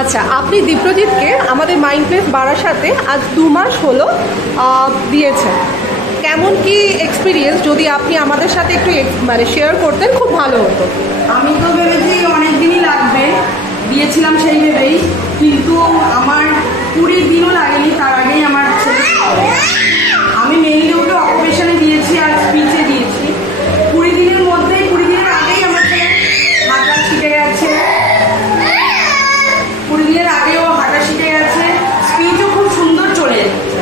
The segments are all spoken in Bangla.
আচ্ছা, আপনি দীপ্রজিৎকে আমাদের মাইন্ড প্লেস বারাসাতে আজ 2 মাস হলো দিয়েছেন। কেমন কি এক্সপিরিয়েন্স যদি আপনি আমাদের সাথে একটু মানে শেয়ার করতেন খুব ভালো হতো। আমি তো ভেবেছি অনেক দিনই লাগবে, দিয়েছিলাম সেই ভেবেই, কিন্তু আমার 20 দিনও লাগেনি, তার আগেই আমার ছেলে। আমি মেইনলি ওকে অকুপেশনে দিয়েছি আর স্পিচে দিয়েছি। 20 দিনের মধ্যেই, 20 দিনের আগেই আমার ছেলে হাঁটা শিখে গেছে। 20 দিনের আগেও হাঁটা শিখে গেছে, স্পিচও খুব সুন্দর চলে যাচ্ছে।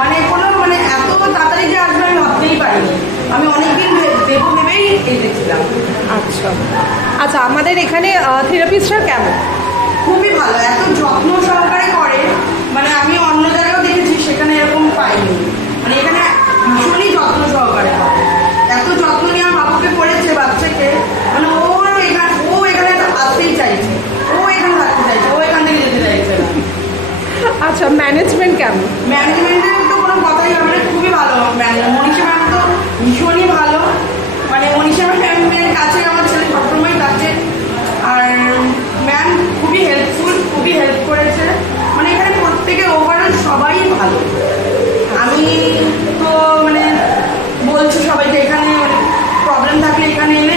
মানে কোনো মানে এত তাড়াতাড়ি যে আসবে আমি ভাবতেই পারিনি। আমি অনেকদিন দেবো ভেবেই এসেছিলাম। আচ্ছা আচ্ছা, আমাদের এখানে থেরাপিস্টরা কেমন? খুবই ভালো, এত যত্ন সহকারে করে, মানে আমি অন্য জায়গায়ও দেখেছি, সেখানে এরকম পাইনি। মানে এখানে ভীষণই যত্ন সহকারে করে, এত যত্ন নিয়ে আমার বাবুকে করেছে বাচ্চাকে। মানে ও এখানে আসতেই চাইছে, ও এখানে থাকতে চাইছে, ও এখান থেকে যেতে চাইছে না। আচ্ছা, ম্যানেজমেন্ট কেমন? ম্যানেজমেন্টের তো কোনো কথাই হবে না, খুবই ভালো। মনীষা ম্যাম তো ভীষণই ভালো, মানে মনীষা ম্যামের কাছে আমার ছেলে সবসময় কাছে। আর ম্যাম খুবই হেল্পফুল, খুবই হেল্প করেছে। মানে এখানে প্রত্যেকে ওভারঅল সবাই ভালো। আমি তো মানে বলছি সবাইকে এখানে প্রবলেম থাকলে এখানে এলে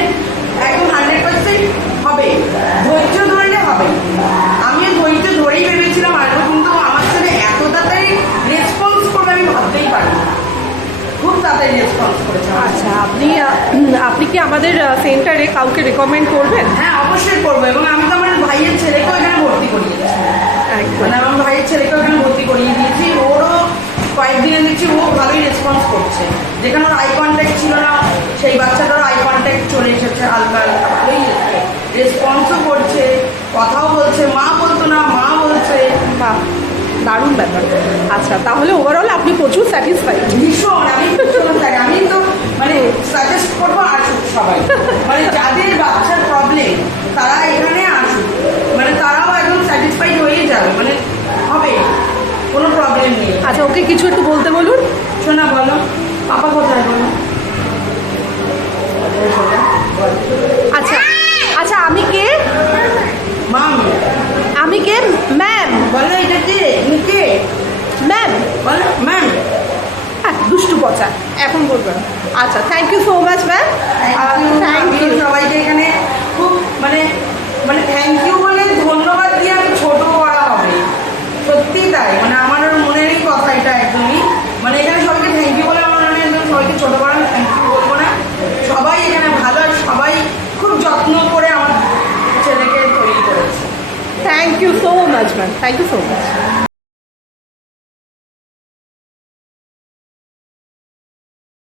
একদম 100% হবে, ধৈর্য ধরলে হবে। আমিও ধৈর্য ধরেই ভেবেছিলাম আসবো, কিন্তু আমার সাথে এত তাড়াতাড়ি রেসপন্স করবে আমি ভাবতেই পারি, খুব তাড়াতাড়ি রেসপন্স করেছে। আচ্ছা, আপনি কি আমাদের সেন্টারে কাউকে রেকমেন্ড করবেন? হ্যাঁ, অবশ্যই করবো। এবং আমি তো আমার ভাইয়ের ছেলেকেও এখানে ভর্তি করিয়েছি, মানে আমার ভাইয়ের ছেলেকেও এখানে ভর্তি করিয়ে দিয়েছি। ওরও কয়েকদিনে দেখছি ও ভালোই রেসপন্স করছে। যেখানে ওর আই কন্ট্যাক্ট ছিল না, সেই বাচ্চাটারও আই কন্ট্যাক্ট চলে এসেছে, হালকা হালকা ভালোই রেসপন্সও করছে, কথাও বলছে। মা বলতো না, মা বলছে। বাহ, দারুণ ব্যাপার। আচ্ছা, তাহলে ওভারঅল আপনি প্রচুর স্যাটিসফাইড? ভীষণ, আমি ভীষণ চাই। আমি তো মানে সাজেস্ট করবো আসুক সবাই, মানে যাদের বাচ্চার প্রবলেম তারা এখানে আসুক, মানে তারাও একদম স্যাটিসফাইড হয়ে যাবে, মানে হবে, কোনো প্রবলেম নেই। আচ্ছা, ওকে কিছু একটু বলতে বলুন। শোনা, বলো পাপা কোথায়, বলো। আচ্ছা আচ্ছা, আমি কে? মাম। আমি কে? ম্যাম। বলো এটা কে, তুমি কে? ম্যাম। বলো ম্যাম। হ্যাঁ, দুষ্টু পচা, এখন বলবেন। আচ্ছা, thank you so much ma'am. Thank you সবাইকে। এখানে খুব মানে মানে থ্যাংক ইউ বলে ধন্যবাদ দিয়ে আমি ছোট করা হবে, সত্যি তাই। মানে আমার মনেরই কথা এটা একদমই। মানে এখানে সবাইকে থ্যাংক ইউ বলে আমার মনে হয় একদম সবাইকে ছোট করা, আমি থ্যাংক ইউ বলবো না। সবাই এখানে ভালো, আর সবাই খুব যত্ন করে আমার ছেলেকে তৈরি করেছে। Thank you so much ma'am, thank you so much.